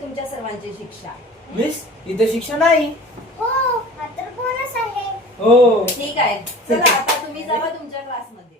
तुमच्या सर्वांची शिक्षा. मिस इथे शिक्षा नाही. हो हा तर बोनस आहे. हो ठीक आहे, चला आता तुम्ही जावा तुमच्या क्लासमध्ये.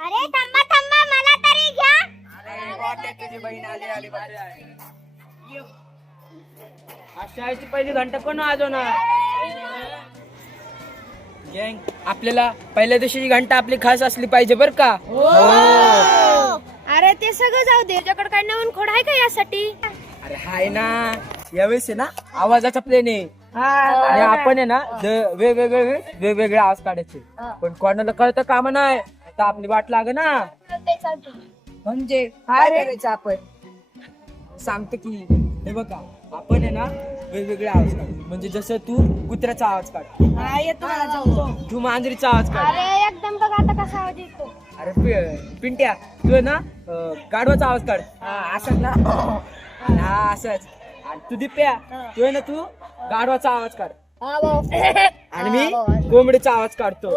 अरे थांबा थांबा मला तरी घ्या. तुझी बहीण आली शाळेची पहिली घंटा कोण वाजवणार? गँग आपल्याला पहिल्या दिवशीची घंटा आपली खास असली पाहिजे बर का. अरे ते सगळं जाऊ दे, तुझ्याकडे काय नवीन खोड आहे का यासाठी? अरे हाय ना, यावेळेस आहे ना आवाजाचा प्लेन आहे आणि आपण आहे ना वेगवेगळे आवाज काढायचे, पण कोणाला कळतं कामा नाही तर आपली वाट लाग ना. म्हणजे काय करायचं आपण सांगतो की हे बघा, आपण आहे ना वेगवेगळे आवाज काढ, म्हणजे जसं तू कुत्र्याचा आवाज काढ, तू मांजरीचा आवाज काढ. अरे एकदम बघ आता कसा आवाज येतो. अरे पिंट्या तू आहे ना गाढवाचा आवाज काढ. असं ना, हा असंच. आणि तू दिप्या तू आहे ना तू गाढवाचा आवाज काढ आणि मी कोंबडीचा आवाज काढतो.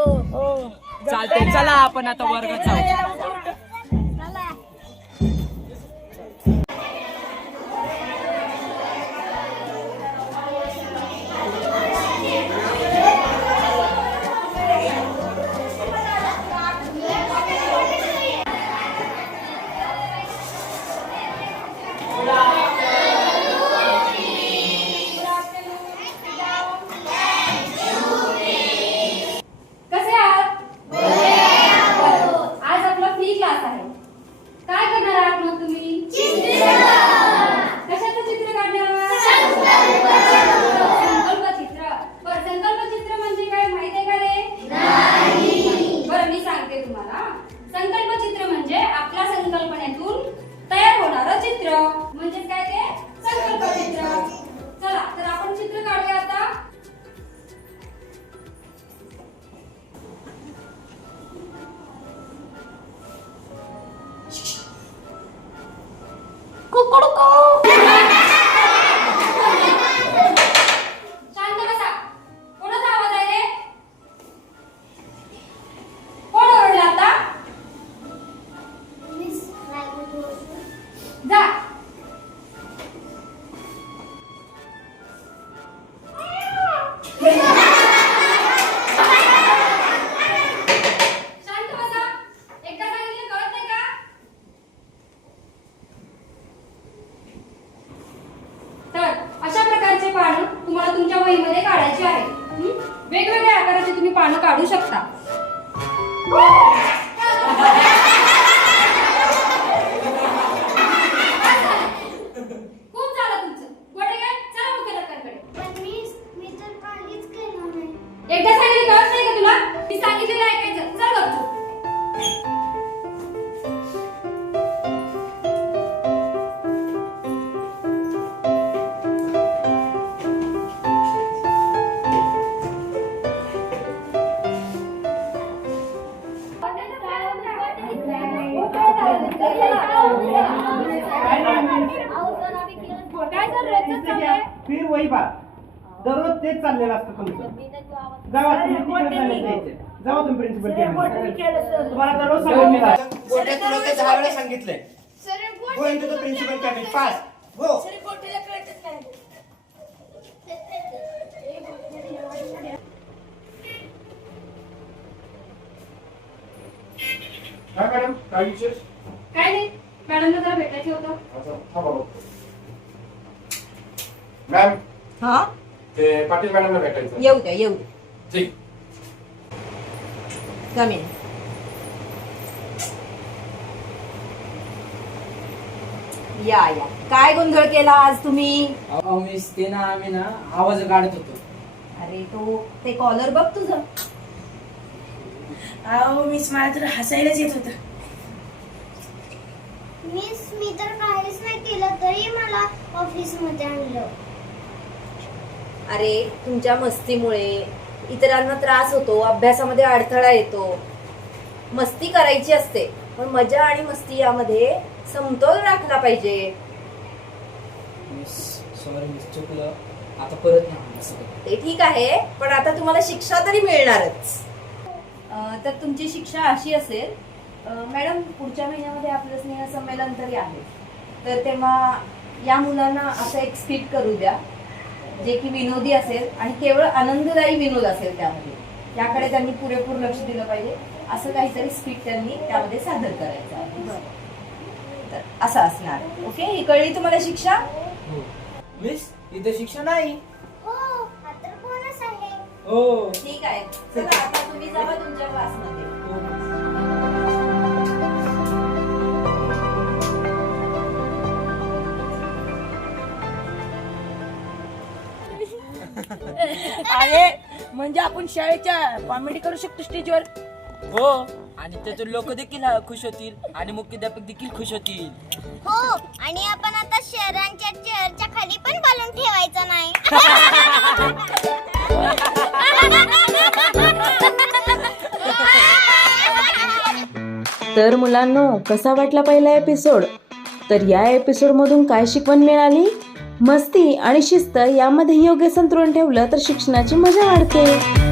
चालतंय, चला आपण आता वर्गात जाऊ. कसे आहात? आज आपला फ्री क्लास आहे. काय करणार आहात मग तुम्ही? कशाचं चित्र काढणार? संकल्पचित्र. बरं, संकल्पचित्र म्हणजे काय माहिती आहे का रे? नाही. बरं, मी सांगते तुम्हाला. संकल्पचित्र म्हणजे आपल्या संकल्पनेतून तयार होणारं चित्र, म्हणजे काय ते संकल्पचित्र. चला तर आपण चित्र काढूया आता. शांत बसा. कोणाचा आवाज आहे रे? कोण ओरडला आता? जा. शांत बसा. एकदा सांगितलं कळत नाही का? तर अशा प्रकारचे पानं तुम्हाला तुमच्या वहीमध्ये काढायचे आहे. वेगवेगळ्या आकाराची तुम्ही पानं काढू शकता. खूप झालं तुमचं. गोटे काय, चला मुख्याध्यापकांकडे. एकदा सांगितलं कळत नाही का तुला? मी सांगितलेलं ऐकायचं. चल गपचूप. तेच चाललेलं असतं तुमचं. जावा तुम्ही तिकडे चालले जावा तुम्ही प्रिन्सिपल तुम्हाला तर रोज सांगून मी गोट्या तुला ते 10 वेळा सांगितलंय. Go into the principal cabin fast go. काय मॅडम काय विशेष? काय नाही मॅडमला जरा भेटायचं होतं. अच्छा, थांबा बघतो. मॅम हा ते पाटील मॅडमला भेटायचं. येऊ द्या येऊ द्या. ठीक. कमी या या काय गोंधळ केला आज तुम्ही? अहो मिस ते ना आम्ही ना आवाज काढत होतो. अरे ते कॉलर बघ तुझं. अहो मिस मला तर हसायलाच येत होतं. मिस मी तर काहीच नाही केलं तरी मला ऑफिस मध्ये आणलं. अरे तुमच्या मस्तीमुळे इतरांना त्रास होतो, अभ्यासामध्ये अडथळा येतो. मस्ती करायची असते पण मजा आणि मस्ती यामध्ये समतोल राखला पाहिजे. मिस सॉरी मिस चुकलं, आता परत नाही असं करत. ते ठीक आहे पण आता तुम्हाला शिक्षा तरी मिळणारच. तर तुमची शिक्षा अशी असेल, मॅडम पुढच्या महिन्यामध्ये आपलं स्नेह संमेलन तरी आहे, तर तेव्हा या मुलांना असं एक स्किट करू द्या जे की विनोदी असेल आणि केवळ आनंददायी विनोद असेल. त्यामध्ये त्याकडे त्यांनी पुरेपूर लक्ष दिलं पाहिजे. असं काहीतरी स्किट त्यांनी त्यामध्ये सादर करायचं आहे. तर असं असणार. ओके, ही कळली तुम्हाला शिक्षा? मिस इथे शिक्षा नाही. हो हा तर बोनस आहे. हो ठीक आहे, चला आता तुम्ही जावा तुमच्या क्लासमध्ये. अरे म्हणजे आपण शाळेच्या कॉमेडी करू शकतो स्टेजवर. हो आणि त्यातून लोक देखील खुश होतील आणि मुख्याध्यापक देखील खुश होतील. हो आणि आपण आता शहरांच्या चेअरच्या खाली पण बलून ठेवायचं नाही. तर मुलांनो, कसा वाटला पहिला एपिसोड? तर या एपिसोडमधून काय शिकवण मिळाली? मस्ती आणि शिस्त यामध्ये योग्य संतुलन ठेवलं तर शिक्षणाची मजा वाढते.